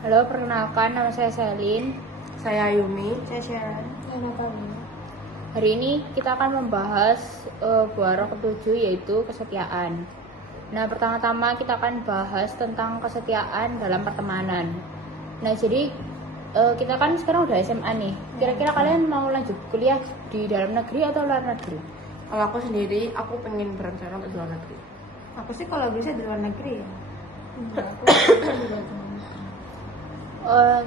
Halo, perkenalkan nama saya Selin. Saya Yumi. Saya Sharon. Saya Natali. Hari ini kita akan membahas buah ketujuh yaitu kesetiaan. Nah, pertama-tama kita akan bahas tentang kesetiaan dalam pertemanan. Nah, jadi kita kan sekarang udah SMA nih. Kira-kira kalian mau lanjut kuliah di dalam negeri atau luar negeri? Kalau aku sendiri, aku pengen berencana untuk luar negeri. Aku sih kalau bisa di luar negeri ya. Aku juga teman.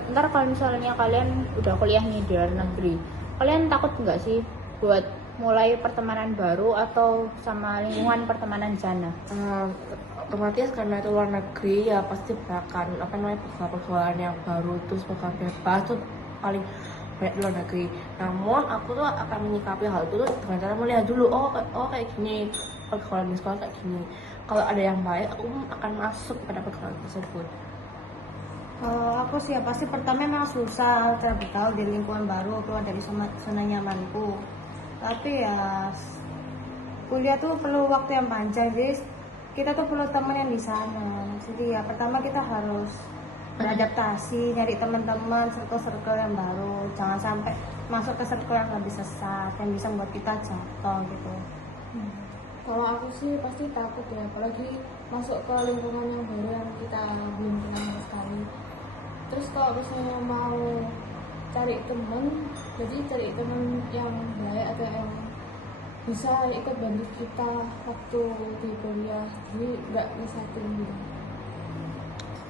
Ntar kalau misalnya kalian udah kuliah nih di luar negeri, kalian takut nggak sih buat mulai pertemanan baru atau sama lingkungan pertemanan di sana? Otomatis karena itu luar negeri ya pasti akan persoalan yang baru, terus bakal bebas tuh paling banyak di luar negeri. Namun aku tuh akan menyikapi hal itu tuh dengan cara melihat dulu, kayak gini, kalau di sekolah kayak gini. Kalau ada yang baik, aku akan masuk pada pergaulan tersebut. Kalau aku sih ya pasti pertama memang susah terbentuk di lingkungan baru, keluar dari zona nyamanku. Tapi ya kuliah tuh perlu waktu yang panjang, jadi kita tuh perlu teman yang di sana. Jadi ya pertama kita harus beradaptasi, nyari teman-teman, circle-circle yang baru. Jangan sampai masuk ke circle yang lebih sesat, yang bisa membuat kita jatuh gitu. Kalau aku sih pasti takut ya, apalagi masuk ke lingkungan yang baru yang kita belum kenal sama sekali. Terus kalau misalnya mau cari temen, jadi cari temen yang baik atau yang bisa ikut bantu kita waktu di kuliah, jadi nggak ngesatin gitu.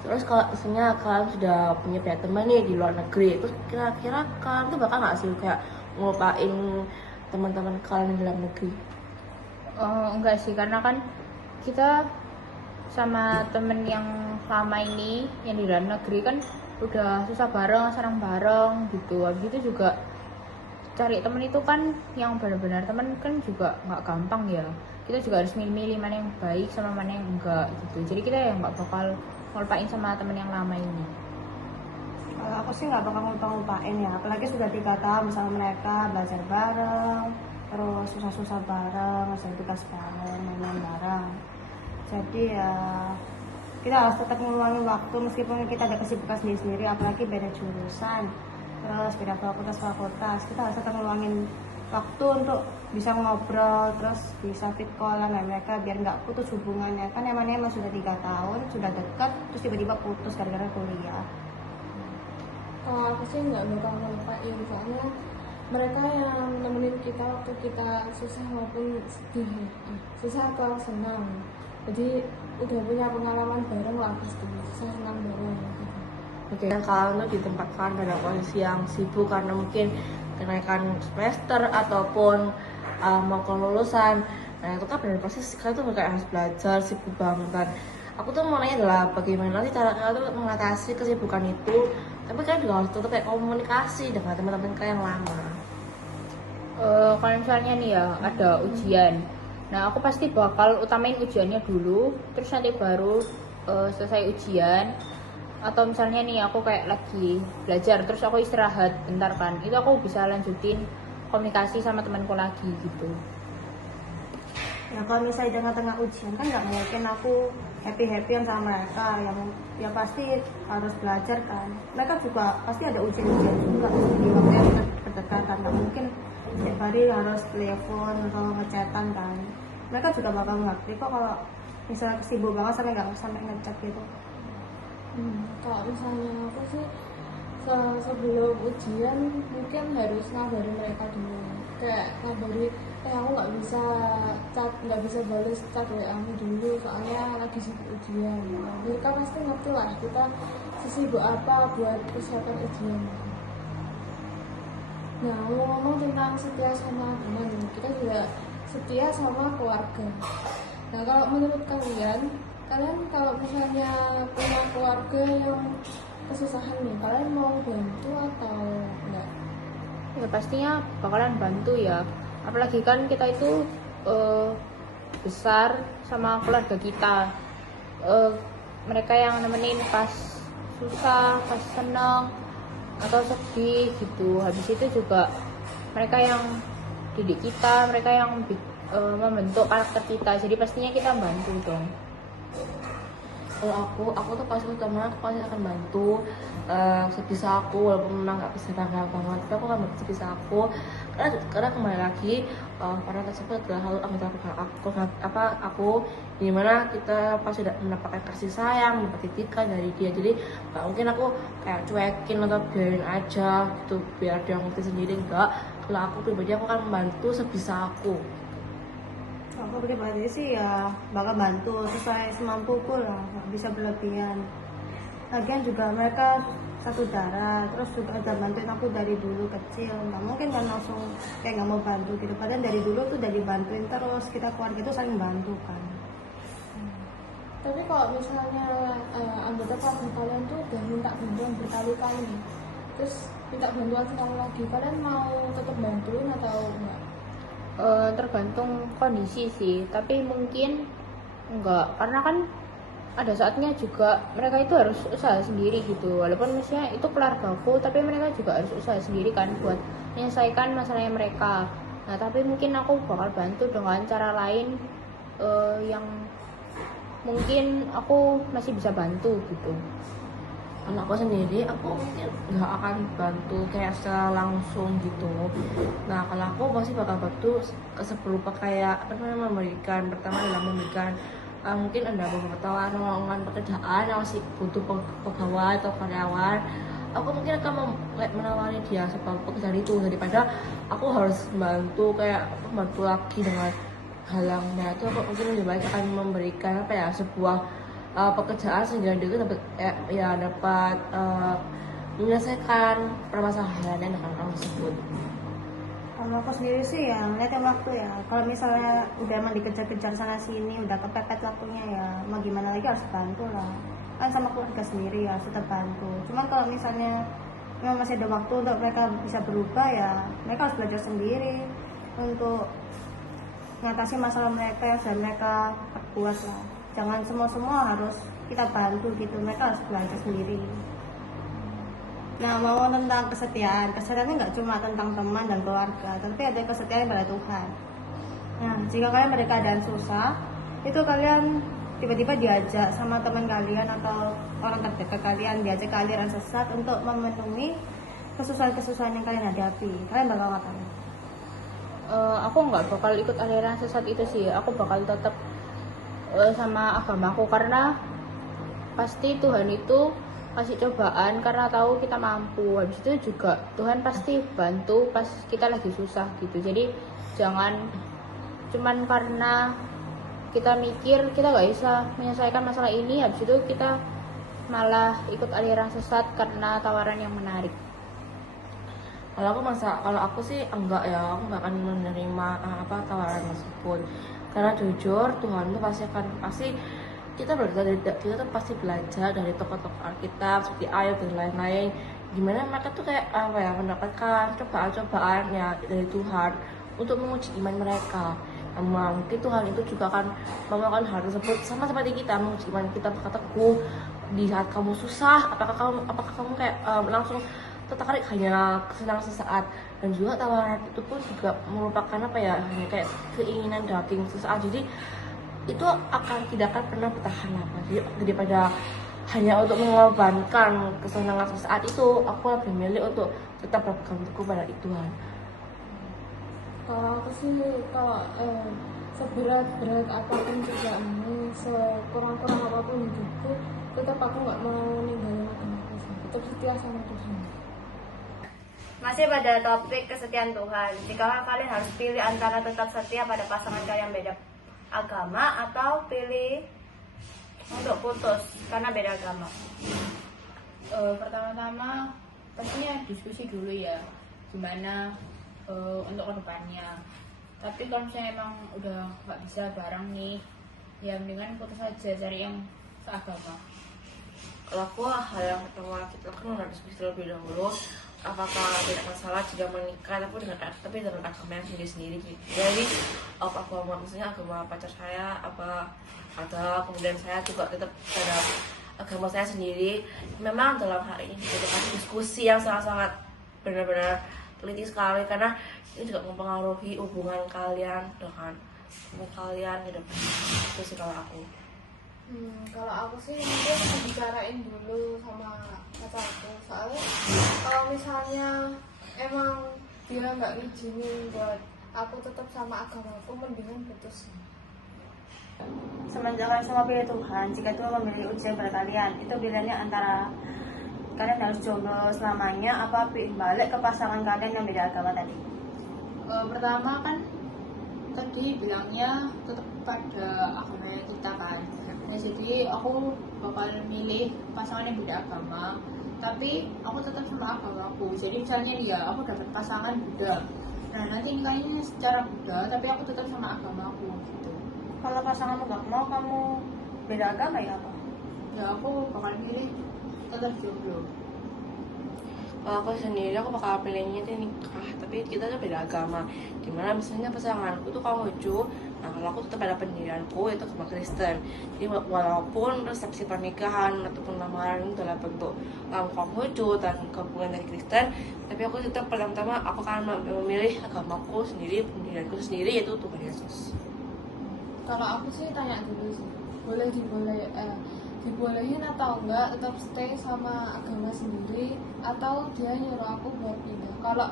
Terus kalau misalnya kalian sudah punya teman nih di luar negeri, terus kira-kira kalian tuh bakal nggak sih kayak ngelupain teman-teman kalian di dalam negeri? Enggak sih, karena kan kita sama temen yang lama ini yang di dalam negeri kan udah susah bareng, senang bareng gitu. Habis itu juga cari temen itu kan yang benar-benar temen kan juga nggak gampang ya. Kita juga harus milih-milih mana yang baik sama mana yang enggak gitu. Jadi kita yang nggak bakal ngelupain sama temen yang lama ini. Kalau aku sih nggak bakal ngupain ya, apalagi sudah 3 tahun bersama mereka, belajar bareng, terus susah-susah bareng, ngerjain tugas bareng, main-main bareng. Jadi ya kita harus tetap ngeluangin waktu meskipun kita ada kesibukan sendiri-sendiri, apalagi beda jurusan, terus beda fakultas, kita harus tetap ngeluangin waktu untuk bisa ngobrol, terus bisa fit callan sama mereka biar nggak putus hubungannya. Kan emangnya emang sudah 3 tahun, sudah dekat, terus tiba-tiba putus gara-gara kuliah. Kalau aku sih nggak bakal ngelupain, soalnya mereka yang nemenin kita waktu kita susah maupun sedih, susah atau senang. Jadi udah punya pengalaman bareng lah pasti, susah senang bareng gitu. Oke, dan kalian tuh ditempatkan pada posisi yang sibuk karena mungkin kenaikan semester ataupun mau kelulusan. Nah itu kan benar proses kalian tuh kayak harus belajar sibuk banget kan. Aku tuh mau nanya adalah bagaimana sih cara kalian tuh mengatasi kesibukan itu, tapi kalian juga harus tetap kayak komunikasi dengan teman-teman kalian yang lama. Kalau misalnya nih ya ada ujian, nah aku pasti bakal utamain ujiannya dulu, terus nanti baru selesai ujian. Atau misalnya nih aku kayak lagi belajar terus aku istirahat bentar kan, itu aku bisa lanjutin komunikasi sama temanku lagi gitu. Ya kalau misalnya di tengah-tengah ujian kan nggak mungkin aku happy-happyan sama mereka, yang ya pasti harus belajar kan. Mereka juga pasti ada ujian-ujian juga di waktu yang berdekatan, nggak mungkin setiap hari harus telepon atau ngechatan kan. Mereka juga bakal ngerti kok kalau misalnya sibuk banget sampai ngechat gitu. Kalau misalnya aku sih sebelum ujian mungkin harus ngabarin mereka dulu, kayak ngabari aku nggak bisa balas chat WA-mu dulu soalnya lagi sibuk ujian. Nah, mereka pasti ngerti lah kita sesibuk apa buat persiapan ujian. Nah, ngomong tentang setia sama teman, kita juga setia sama keluarga. Nah, kalau menurut kalian kalau misalnya punya keluarga yang kesusahan nih, kalian mau bantu atau enggak? Ya pastinya bakalan bantu ya, apalagi kan kita itu besar sama keluarga kita. Mereka yang nemenin pas susah, pas seneng atau sedih gitu. Habis itu juga mereka yang didik kita, mereka yang membentuk karakter kita, jadi pastinya kita bantu dong. Kalau aku tuh pasti utama aku pasti akan bantu sebisa aku, walaupun memang nggak bisa banget banget, tapi aku akan bantu sebisa aku, karena kembali lagi orang tersebut adalah hal anggota aku dimana kita pasti sudah mendapatkan kasih sayang, mendapat titikan dari dia, jadi nggak mungkin aku kayak cuekin atau biarin aja gitu biar dia ngerti sendiri, enggak. Kalau aku pribadi aku akan membantu sebisa aku. Aku pribadi sih ya bakal bantu sesuai semampuku lah, nggak bisa berlebihan. Lagian juga mereka satu darah, terus juga udah bantuin aku dari dulu kecil, nggak mungkin kan langsung kayak nggak mau bantu gitu. Padahal dari dulu tuh udah dibantuin terus, kita keluarga itu saling bantu kan. Tapi kalau misalnya anggota keluarga kalian tuh udah minta bantuan berkali-kali, terus minta bantuan sekali lagi, kalian mau tetap bantuin atau enggak? Tergantung kondisi sih, tapi mungkin enggak, karena kan ada saatnya juga mereka itu harus usaha sendiri gitu, walaupun misalnya itu keluargaku tapi mereka juga harus usaha sendiri kan buat menyelesaikan masalahnya mereka. Nah tapi mungkin aku bakal bantu dengan cara lain yang mungkin aku masih bisa bantu gitu. Kalau aku sendiri, aku mungkin nggak akan bantu kayak secara langsung gitu. Nah, kalau aku pasti bakal bantu seberupa kayak apa namanya, memberikan. Pertama adalah memberikan mungkin ada beberapa tawaran lowongan pekerjaan yang masih butuh pegawai atau karyawan. Aku mungkin akan menawari dia sebab pekerjaan itu daripada aku harus membantu lagi dengan halangnya. Itu aku mungkin lebih baik akan memberikan apa ya, sebuah pekerjaan sehingga dia dapat menyelesaikan permasalahannya dengan orang tersebut. Kalau aku sendiri sih ya ngeliatin waktu ya. Kalau misalnya udah emang dikejar-kejar sana sini, udah kepepet waktunya ya, mau gimana lagi harus bantu lah. Kan sama keluarga sendiri ya tetap bantu. Cuman kalau misalnya memang masih ada waktu untuk mereka bisa berubah ya, mereka harus belajar sendiri untuk mengatasi masalah mereka yang sudah mereka perbuat lah. Jangan semua harus kita bantu gitu, mereka harus belajar sendiri. Nah, mau tentang kesetiaan itu nggak cuma tentang teman dan keluarga, tapi ada kesetiaan pada Tuhan. Nah, jika kalian pada keadaan susah, itu kalian tiba-tiba diajak sama teman kalian atau orang terdekat kalian, diajak ke aliran sesat untuk memenuhi kesusahan-kesusahan yang kalian hadapi, kalian bakal ngapain? Aku nggak bakal ikut aliran sesat itu sih, aku bakal tetap sama agamaku, karena pasti Tuhan itu kasih cobaan karena tahu kita mampu. Habis itu juga Tuhan pasti bantu pas kita lagi susah gitu. Jadi jangan cuman karena kita mikir kita nggak bisa menyelesaikan masalah ini, habis itu kita malah ikut aliran sesat karena tawaran yang menarik. Kalau aku sih enggak ya, aku nggak akan menerima tawaran tersebut. Karena jujur Tuhan tuh pasti kita tuh pasti belajar dari tokoh-tokoh Alkitab seperti Ayub dan lain-lain, gimana mereka tuh kayak mendapatkan cobaan-cobaan ya dari Tuhan untuk menguji iman mereka. Nah, mungkin Tuhan itu juga akan melakukan hal tersebut sama seperti kita, menguji iman kita apakah teguh di saat kamu susah, apakah kamu kayak langsung tertarik hanya kesenangan sesaat. Dan juga tawaran itu pun juga merupakan hanya kayak keinginan daging sesaat, jadi itu tidak akan pernah bertahan lama. Jadi daripada hanya untuk mengorbankan kesenangan sesaat itu, aku lebih memilih untuk tetap berpegang teguh pada Tuhan. Kalau aku sih, kalau seberat-berat apapun kerjaanmu, sekurang-kurang apapun hidupku, tetap aku nggak mau ninggalin agamaku sih. Tetap setia sama Tuhan. Masih pada topik kesetiaan Tuhan, jika kalian harus pilih antara tetap setia pada pasangan kalian beda agama atau pilih untuk putus karena beda agama. Pertama-tama pastinya diskusi dulu ya, gimana untuk kedepannya. Tapi kalau misalnya emang udah nggak bisa bareng nih, ya mendingan putus aja, cari yang seagama. Kalau aku hal yang pertama kita lakukan harus diskusi terlebih dahulu, apakah tidak masalah jika menikah tapi dengan agama yang sendiri gitu. Jadi agama, maksudnya agama pacar saya kemudian saya juga tetap pada agama saya sendiri. Memang dalam hal ini dibutuhkan diskusi yang sangat benar-benar teliti sekali, karena ini juga mempengaruhi hubungan kalian dengan kalian gitu. Itu sih kalau aku. Kalau aku sih mungkin dibicarain dulu sama pacarku, soalnya kalau misalnya emang dia nggak ngizinin buat aku tetap sama agamaku, mendingan putus. Semenjak kalian semua pilih Tuhan, jika Tuhan memilih ujian pada kalian, itu pilihannya antara kalian harus jomblo selamanya apa balik ke pasangan kalian yang beda agama tadi. Pertama kan tadi bilangnya tetap pada agama kita kan. Nah, jadi aku bakal milih pasangan yang beda agama, tapi aku tetap sama agamaku. Jadi misalnya nih ya, aku dapat pasangan Buddha, nah nanti nikahnya secara Buddha, tapi aku tetap sama agamaku gitu. Kalau pasanganmu gak mau kamu beda agama ya apa? Ya aku bakal milih tetap jomblo. Kalau aku sendiri aku bakal pilihnya itu nikah, tapi kita tuh beda agama. Dimana misalnya pasanganku tuh Konghucu, nah kalau aku tetap ada pendirianku itu agama Kristen. Jadi walaupun resepsi pernikahan ataupun lamaran itu adalah bentuk Konghucu dan gabungan dari Kristen, tapi aku tetap pertama-tama aku akan memilih agamaku sendiri, pendirianku sendiri, yaitu Tuhan Yesus. Kalau aku sih tanya dulu sih, dibolehin atau enggak tetap stay sama agama sendiri, atau dia nyuruh aku buat pindah. Kalau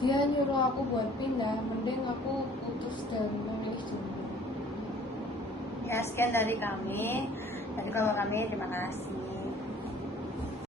dia nyuruh aku buat pindah, mending aku putus dan memilih jomblo. Ya sekian dari kami, dari keluarga kami, terima kasih.